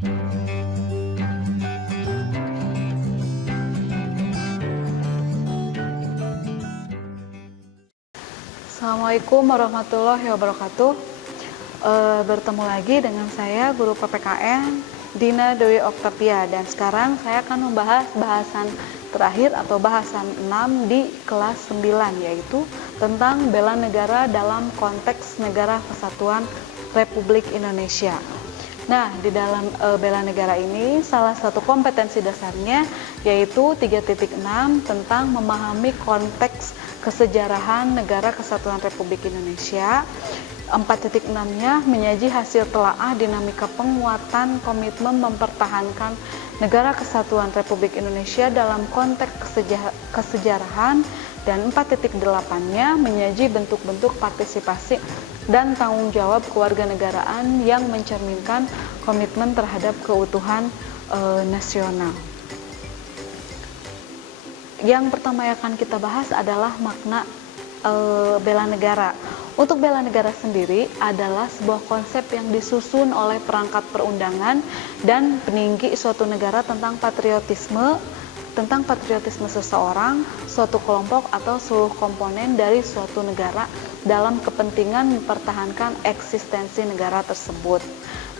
Assalamualaikum warahmatullahi wabarakatuh. Bertemu lagi dengan saya, Guru PPKN Dina Dewi Oktavia, dan sekarang saya akan membahas bahasan terakhir atau bahasan 6 di kelas 9, yaitu tentang bela negara dalam konteks Negara Kesatuan Republik Indonesia. Nah, di dalam bela negara ini salah satu kompetensi dasarnya yaitu 3.6 tentang memahami konteks kesejarahan Negara Kesatuan Republik Indonesia. 4.6-nya menyaji hasil telaah dinamika penguatan komitmen mempertahankan Negara Kesatuan Republik Indonesia dalam konteks kesejarahan, dan 4.8-nya menyaji bentuk-bentuk partisipasi dan tanggung jawab kewarganegaraan yang mencerminkan komitmen terhadap keutuhan nasional. Yang pertama yang akan kita bahas adalah makna bela negara. Untuk bela negara sendiri adalah sebuah konsep yang disusun oleh perangkat perundangan dan peninggi suatu negara tentang patriotisme seseorang, suatu kelompok atau seluruh komponen dari suatu negara dalam kepentingan mempertahankan eksistensi negara tersebut.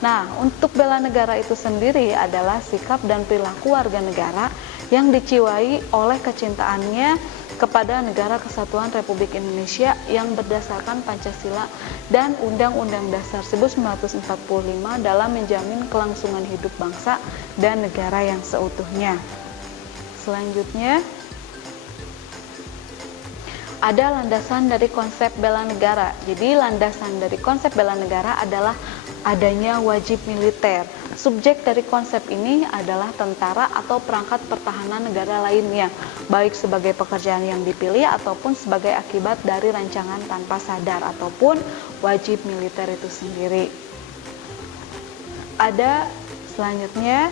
Nah, untuk bela negara itu sendiri adalah sikap dan perilaku warga negara yang dijiwai oleh kecintaannya kepada Negara Kesatuan Republik Indonesia yang berdasarkan Pancasila dan Undang-Undang Dasar 1945 dalam menjamin kelangsungan hidup bangsa dan negara yang seutuhnya. Selanjutnya, ada landasan dari konsep bela negara. Jadi landasan dari konsep bela negara adalah adanya wajib militer. Subjek dari konsep ini adalah tentara atau perangkat pertahanan negara lainnya, baik sebagai pekerjaan yang dipilih ataupun sebagai akibat dari rancangan tanpa sadar ataupun wajib militer itu sendiri. Selanjutnya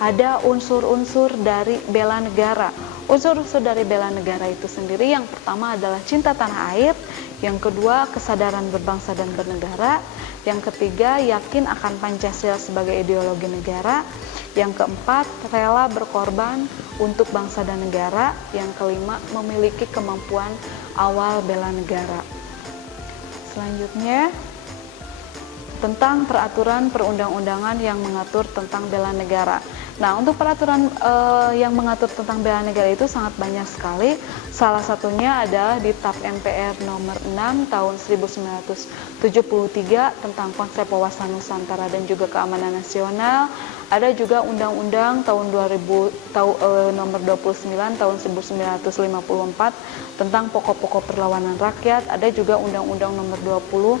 ada unsur-unsur dari bela negara. Unsur-unsur dari bela negara itu sendiri yang pertama adalah cinta tanah air, yang kedua kesadaran berbangsa dan bernegara, yang ketiga yakin akan Pancasila sebagai ideologi negara, yang keempat rela berkorban untuk bangsa dan negara, yang kelima memiliki kemampuan awal bela negara. Selanjutnya tentang peraturan perundang-undangan yang mengatur tentang bela negara. Nah, untuk peraturan yang mengatur tentang bela negara itu sangat banyak sekali. Salah satunya adalah di TAP MPR nomor 6 tahun 1973 tentang konsep wawasan Nusantara dan juga keamanan nasional. Ada juga Undang-Undang tahun 2000 nomor 29 tahun 1954 tentang pokok-pokok perlawanan rakyat. Ada juga Undang-Undang nomor 20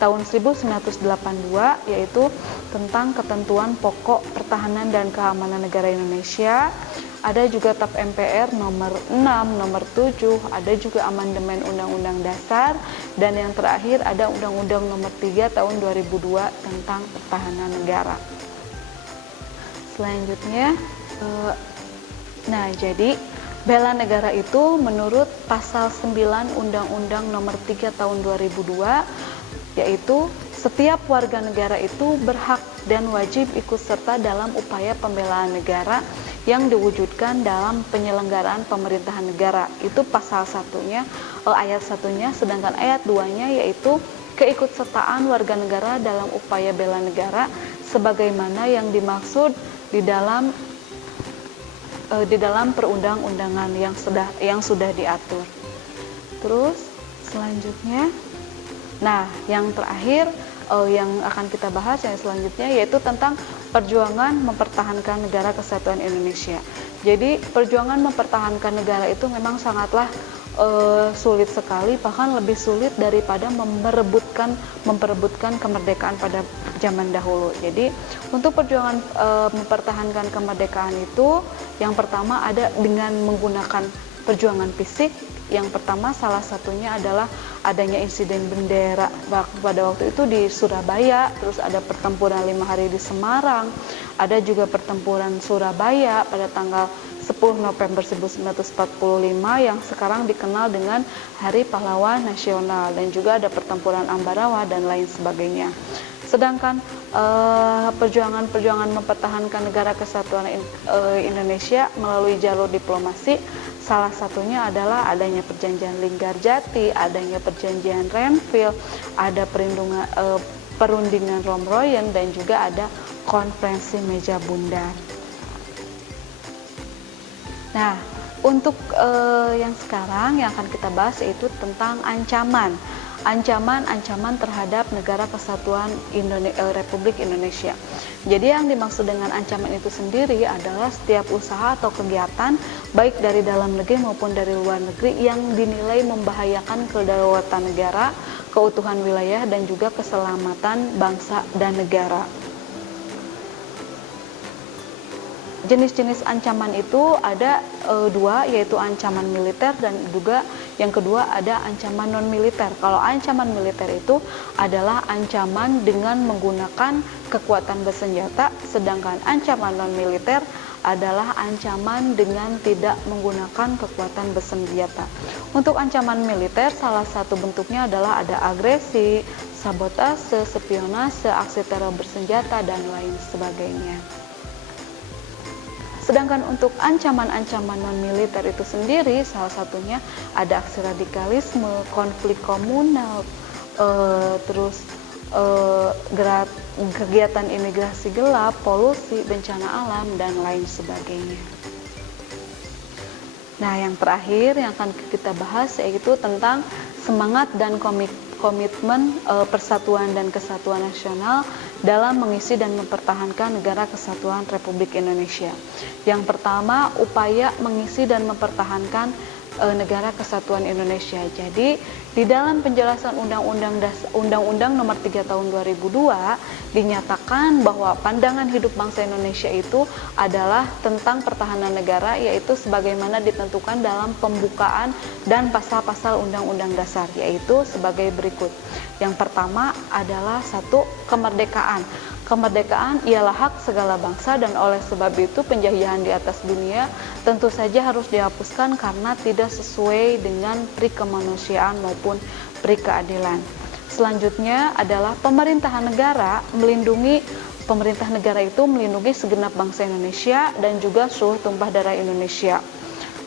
tahun 1982 yaitu tentang ketentuan pokok pertahanan dan keamanan negara Indonesia. Ada juga TAP MPR nomor 6, nomor 7, ada juga amandemen Undang-Undang Dasar, dan yang terakhir ada Undang-Undang nomor 3 tahun 2002 tentang pertahanan negara. Selanjutnya, jadi bela negara itu menurut pasal 9 Undang-Undang nomor 3 tahun 2002, yaitu setiap warga negara itu berhak dan wajib ikut serta dalam upaya pembelaan negara yang diwujudkan dalam penyelenggaraan pemerintahan negara. Itu pasal 1-nya, ayat 1-nya, sedangkan ayat 2-nya yaitu keikutsertaan warga negara dalam upaya bela negara sebagaimana yang dimaksud di dalam perundang-undangan yang sudah diatur. Terus selanjutnya, yang terakhir yang akan kita bahas yang selanjutnya yaitu tentang perjuangan mempertahankan Negara Kesatuan Indonesia. Jadi perjuangan mempertahankan negara itu memang sangatlah sulit sekali, bahkan lebih sulit daripada memperebutkan kemerdekaan pada zaman dahulu. Jadi untuk perjuangan mempertahankan kemerdekaan itu, yang pertama ada dengan menggunakan perjuangan fisik. Yang pertama salah satunya adalah adanya insiden bendera pada waktu itu di Surabaya, terus ada pertempuran 5 hari di Semarang, ada juga pertempuran Surabaya pada tanggal 10 November 1945 yang sekarang dikenal dengan Hari Pahlawan Nasional, dan juga ada pertempuran Ambarawa dan lain sebagainya. Sedangkan perjuangan mempertahankan negara kesatuan Indonesia melalui jalur diplomasi, salah satunya adalah adanya perjanjian Linggarjati, adanya perjanjian Renville, ada perundingan Romroyen, dan juga ada konferensi meja bundar. Nah, untuk yang sekarang yang akan kita bahas yaitu tentang ancaman terhadap negara kesatuan Republik Indonesia. Jadi yang dimaksud dengan ancaman itu sendiri adalah setiap usaha atau kegiatan baik dari dalam negeri maupun dari luar negeri yang dinilai membahayakan kedaulatan negara, keutuhan wilayah, dan juga keselamatan bangsa dan negara. Jenis-jenis ancaman itu ada dua, yaitu ancaman militer dan juga yang kedua ada ancaman non-militer. Kalau ancaman militer itu adalah ancaman dengan menggunakan kekuatan bersenjata, sedangkan ancaman non-militer adalah ancaman dengan tidak menggunakan kekuatan bersenjata. Untuk ancaman militer, salah satu bentuknya adalah ada agresi, sabotase, spionase, aksi teror bersenjata, dan lain sebagainya. Sedangkan untuk ancaman-ancaman non-militer itu sendiri, salah satunya ada aksi radikalisme, konflik komunal, kegiatan imigrasi gelap, polusi, bencana alam, dan lain sebagainya. Nah, yang terakhir yang akan kita bahas yaitu tentang semangat dan komitmen persatuan dan kesatuan nasional dalam mengisi dan mempertahankan negara kesatuan Republik Indonesia. Yang pertama, upaya mengisi dan mempertahankan negara kesatuan Indonesia. Jadi, di dalam penjelasan Undang-Undang Nomor 3 Tahun 2002 dinyatakan bahwa pandangan hidup bangsa Indonesia itu adalah tentang pertahanan negara, yaitu sebagaimana ditentukan dalam pembukaan dan pasal-pasal Undang-Undang Dasar, yaitu sebagai berikut. Yang pertama adalah satu, kemerdekaan. Kemerdekaan ialah hak segala bangsa dan oleh sebab itu penjajahan di atas dunia tentu saja harus dihapuskan karena tidak sesuai dengan pri kemanusiaan maupun pri keadilan. Selanjutnya adalah pemerintahan negara pemerintah negara itu melindungi segenap bangsa Indonesia dan juga seluruh tumpah darah Indonesia.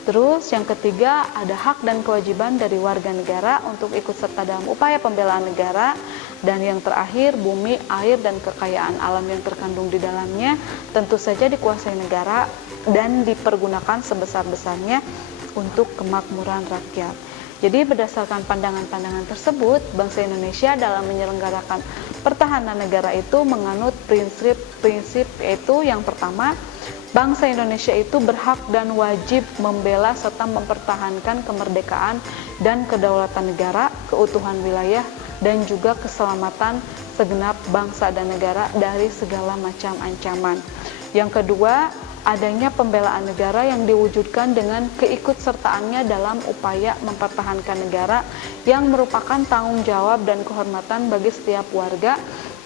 Terus yang ketiga ada hak dan kewajiban dari warga negara untuk ikut serta dalam upaya pembelaan negara. Dan yang terakhir, bumi, air, dan kekayaan alam yang terkandung di dalamnya tentu saja dikuasai negara dan dipergunakan sebesar-besarnya untuk kemakmuran rakyat. Jadi berdasarkan pandangan-pandangan tersebut, bangsa Indonesia dalam menyelenggarakan pertahanan negara itu menganut prinsip yaitu yang pertama, bangsa Indonesia itu berhak dan wajib membela serta mempertahankan kemerdekaan dan kedaulatan negara, keutuhan wilayah, dan juga keselamatan segenap bangsa dan negara dari segala macam ancaman. Yang kedua, adanya pembelaan negara yang diwujudkan dengan keikutsertaannya dalam upaya mempertahankan negara yang merupakan tanggung jawab dan kehormatan bagi setiap warga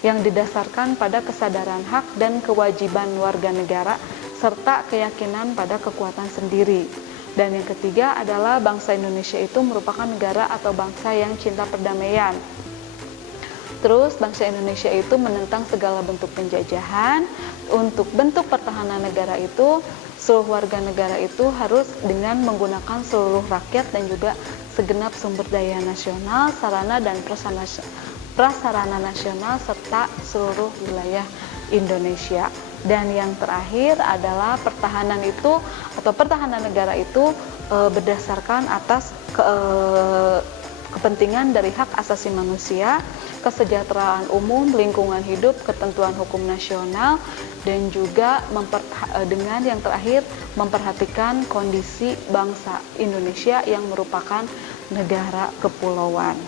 yang didasarkan pada kesadaran hak dan kewajiban warga negara serta keyakinan pada kekuatan sendiri. Dan yang ketiga adalah bangsa Indonesia itu merupakan negara atau bangsa yang cinta perdamaian. Terus bangsa Indonesia itu menentang segala bentuk penjajahan. Untuk bentuk pertahanan negara itu, seluruh warga negara itu harus dengan menggunakan seluruh rakyat dan juga segenap sumber daya nasional, sarana dan prasarana nasional serta seluruh wilayah Indonesia. Dan yang terakhir adalah pertahanan negara itu berdasarkan atas kepentingan dari hak asasi manusia, kesejahteraan umum, lingkungan hidup, ketentuan hukum nasional, dan juga dengan yang terakhir memperhatikan kondisi bangsa Indonesia yang merupakan negara kepulauan.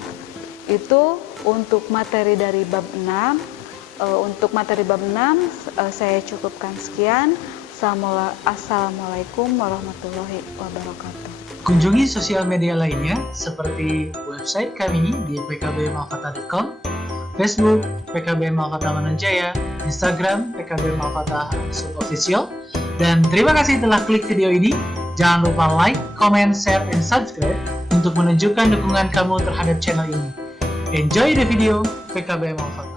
Itu untuk materi dari bab 6. Untuk materi bab 6 saya cukupkan sekian. Assalamualaikum warahmatullahi wabarakatuh. Kunjungi sosial media lainnya seperti website kami di pkbmalfata.com, Facebook PKB Malfata Manunjaya, Instagram PKB Malfata Official, dan terima kasih telah klik video ini. Jangan lupa like, comment, share, dan subscribe untuk menunjukkan dukungan kamu terhadap channel ini. Enjoy the video, PKB Malfata.